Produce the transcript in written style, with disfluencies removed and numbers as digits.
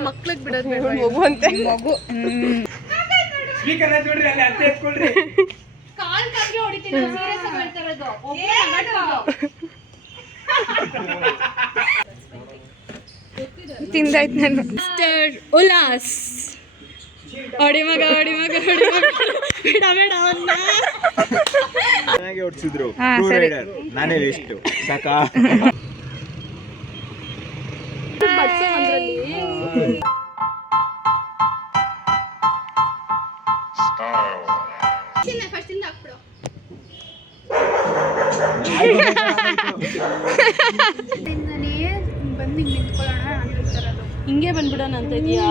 ಮಕ್ಳಿಗೆ ಬಿಡೋದು ಮಗು ಅಂತೆ ಮಗು ತಿಂದಾಯ್ತು ನಾನು ಮಿಸ್ಟರ್ ಉಲ್ಲಾಸ್ ಹೊಡಿ ಮಗ ಹೊಡಿ ಮಗ ಹೊಡಿ ಮಗ ಬೇಡ ಬೇಡ ಅವನ್ನ ಚೆನ್ನಾಗಿ ಓಡಿಸಿದ್ರು ನಾನೇ ವೇಸ್ಟ್ ಸಾಕಾ ಹಿಂಗೆ ಬಂದ್ಬಿಡೋಣ ಅಂತ ಇದೆಯಾ.